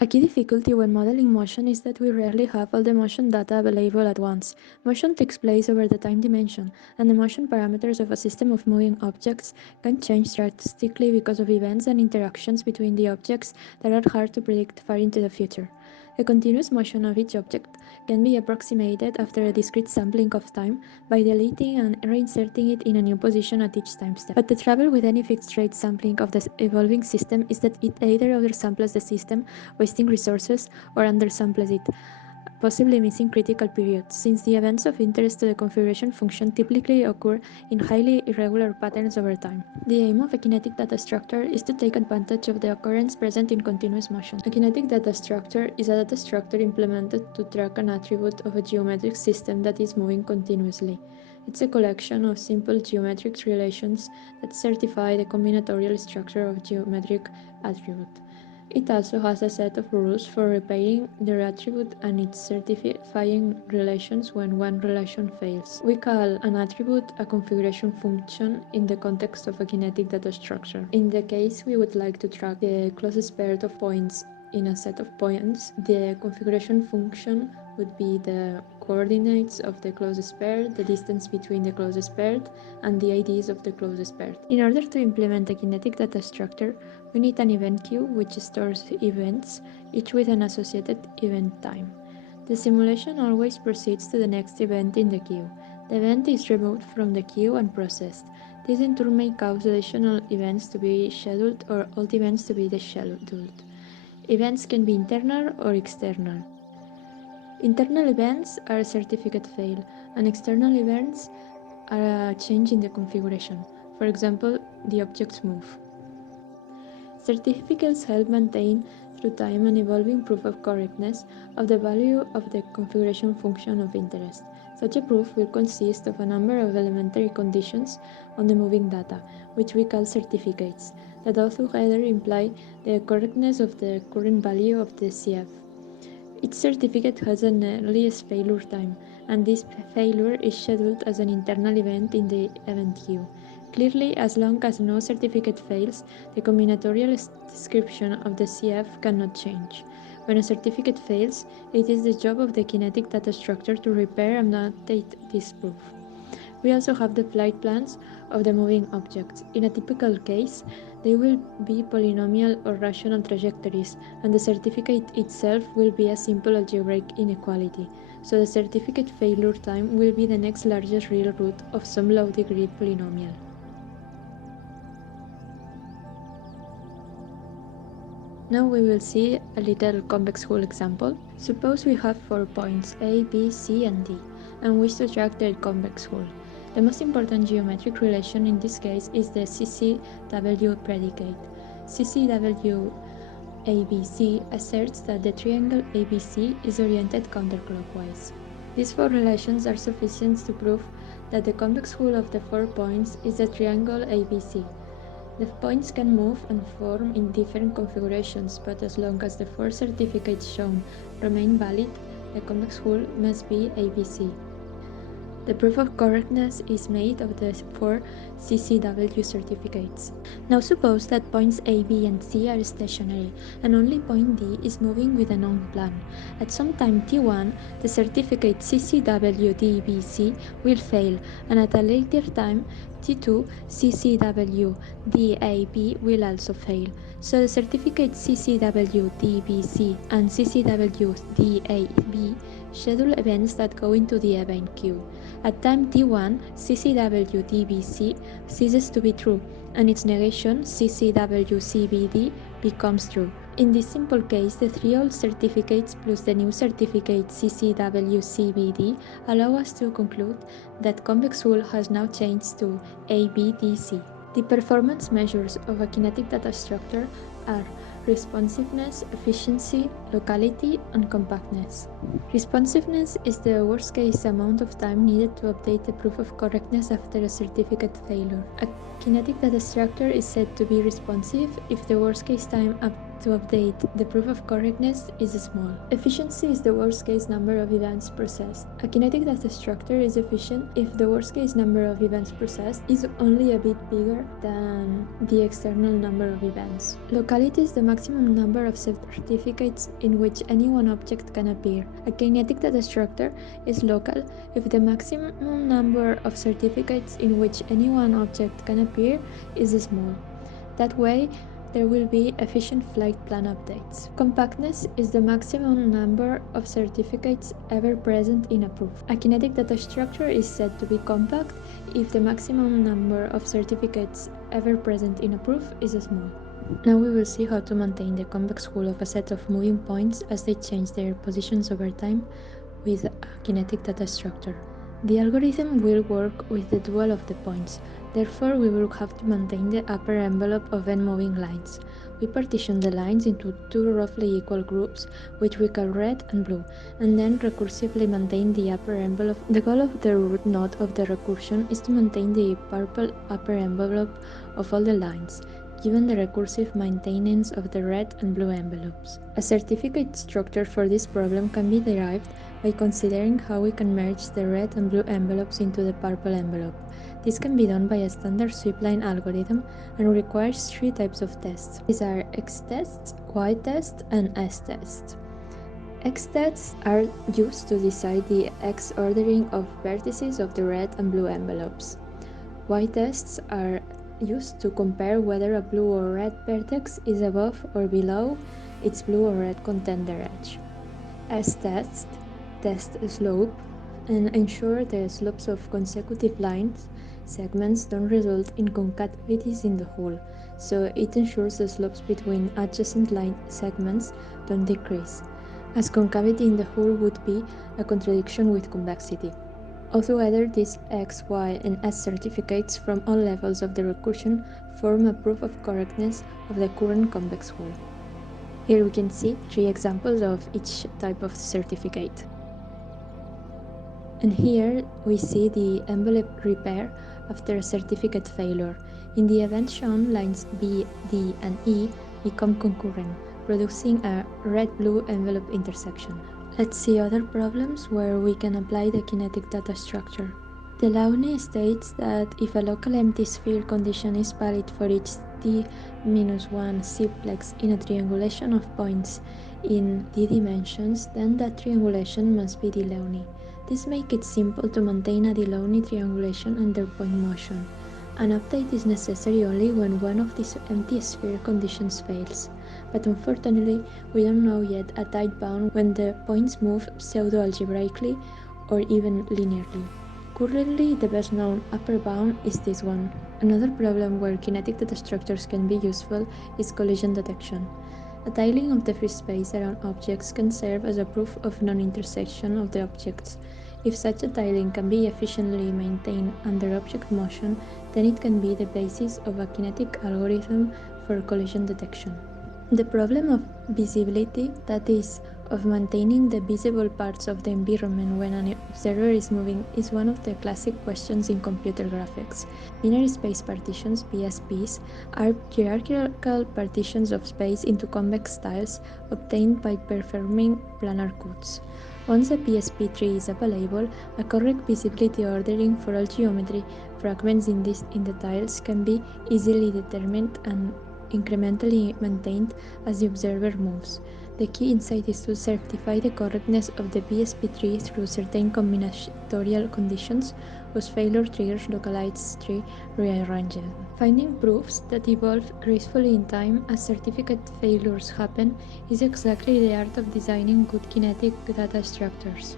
A key difficulty when modeling motion is that we rarely have all the motion data available at once. Motion takes place over the time dimension, and the motion parameters of a system of moving objects can change drastically because of events and interactions between the objects that are hard to predict far into the future. The continuous motion of each object can be approximated after a discrete sampling of time by deleting and reinserting it in a new position at each time step. But the trouble with any fixed rate sampling of the evolving system is that it either oversamples the system, wasting resources, or undersamples it, possibly missing critical periods, since the events of interest to the configuration function typically occur in highly irregular patterns over time. The aim of a kinetic data structure is to take advantage of the occurrence present in continuous motion. A kinetic data structure is a data structure implemented to track an attribute of a geometric system that is moving continuously. It's a collection of simple geometric relations that certify the combinatorial structure of geometric attribute. It also has a set of rules for repairing their attribute and its certifying relations when one relation fails. We call an attribute a configuration function in the context of a kinetic data structure. In the case we would like to track the closest pair of points in a set of points, the configuration function would be the coordinates of the closest pair, the distance between the closest pair, and the IDs of the closest pair. In order to implement a kinetic data structure, we need an event queue which stores events, each with an associated event time. The simulation always proceeds to the next event in the queue. The event is removed from the queue and processed. This in turn may cause additional events to be scheduled or old events to be descheduled. Events can be internal or external. Internal events are a certificate fail, and external events are a change in the configuration. For example, the objects move. Certificates help maintain through time an evolving proof of correctness of the value of the configuration function of interest. Such a proof will consist of a number of elementary conditions on the moving data, which we call certificates, that altogether imply the correctness of the current value of the CF. Each certificate has an earliest failure time, and this failure is scheduled as an internal event in the event queue. Clearly, as long as no certificate fails, the combinatorial description of the CF cannot change. When a certificate fails, it is the job of the kinetic data structure to repair and update this proof. We also have the flight plans of the moving objects. In a typical case, they will be polynomial or rational trajectories, and the certificate itself will be a simple algebraic inequality, so the certificate failure time will be the next largest real root of some low-degree polynomial. Now we will see a little convex hull example. Suppose we have 4 points A, B, C, and D, and wish to track their convex hull. The most important geometric relation in this case is the CCW predicate. CCW ABC asserts that the triangle ABC is oriented counterclockwise. These 4 relations are sufficient to prove that the convex hull of the 4 points is the triangle ABC. The points can move and form in different configurations, but as long as the 4 certificates shown remain valid, the convex hull must be ABC. The proof of correctness is made of the 4 CCW certificates. Now suppose that points A, B, and C are stationary, and only point D is moving with a known plan. At some time t1, the certificate CCW-DBC will fail, and at a later time t2, CCW-DAB will also fail. So the certificate CCW-DBC and CCW-DAB schedule events that go into the event queue. At time t1, CCW-DBC ceases to be true, and its negation, CCW-CBD, becomes true. In this simple case, the 3 old certificates plus the new certificate CCW-CBD allow us to conclude that convex hull has now changed to ABDC. The performance measures of a kinetic data structure are responsiveness, efficiency, locality, and compactness. Responsiveness is the worst-case amount of time needed to update the proof of correctness after a certificate failure. A kinetic data structure is said to be responsive if the worst-case time to update the proof of correctness is small. Efficiency is the worst case number of events processed. A kinetic data structure is efficient if the worst case number of events processed is only a bit bigger than the external number of events. Locality is the maximum number of certificates in which any one object can appear. A kinetic data structure is local if the maximum number of certificates in which any one object can appear is small. That way, there will be efficient flight plan updates. Compactness is the maximum number of certificates ever present in a proof. A kinetic data structure is said to be compact if the maximum number of certificates ever present in a proof is small. Now we will see how to maintain the convex hull of a set of moving points as they change their positions over time with a kinetic data structure. The algorithm will work with the dual of the points, therefore we will have to maintain the upper envelope of n moving lines. We partition the lines into two roughly equal groups, which we call red and blue, and then recursively maintain the upper envelope. The goal of the root node of the recursion is to maintain the purple upper envelope of all the lines, given the recursive maintenance of the red and blue envelopes. A certificate structure for this problem can be derived by considering how we can merge the red and blue envelopes into the purple envelope. This can be done by a standard sweep-line algorithm and requires three types of tests. These are X-tests, Y-tests, and S-tests. X-tests are used to decide the X ordering of vertices of the red and blue envelopes. Y-tests are used to compare whether a blue or red vertex is above or below its blue or red contender edge. S-tests test slope and ensure the slopes of consecutive lines segments don't result in concavities in the hull, so it ensures the slopes between adjacent line segments don't decrease, as concavity in the hull would be a contradiction with convexity. Altogether, these X, Y, and S certificates from all levels of the recursion form a proof of correctness of the current convex hull. Here we can see three examples of each type of certificate. And here we see the envelope repair after a certificate failure. In the event shown, lines B, D, and E become concurrent, producing a red-blue envelope intersection. Let's see other problems where we can apply the kinetic data structure. Delaunay states that if a local empty sphere condition is valid for each d-1 simplex in a triangulation of points in d dimensions, then that triangulation must be Delaunay. This makes it simple to maintain a Delaunay triangulation under point motion. An update is necessary only when one of these empty sphere conditions fails, but unfortunately we don't know yet a tight bound when the points move pseudo-algebraically or even linearly. Currently, the best known upper bound is this one. Another problem where kinetic data structures can be useful is collision detection. A tiling of the free space around objects can serve as a proof of non-intersection of the objects. If such a tiling can be efficiently maintained under object motion, then it can be the basis of a kinetic algorithm for collision detection. The problem of visibility, that is, of maintaining the visible parts of the environment when an observer is moving, is one of the classic questions in computer graphics. Binary space partitions, BSPs, are hierarchical partitions of space into convex tiles obtained by performing planar cuts. Once a BSP tree is available, a correct visibility ordering for all geometry fragments in the tiles can be easily determined and incrementally maintained as the observer moves. The key insight is to certify the correctness of the BSP tree through certain combinatorial conditions whose failure triggers localized tree rearrangement. Finding proofs that evolve gracefully in time as certificate failures happen is exactly the art of designing good kinetic data structures.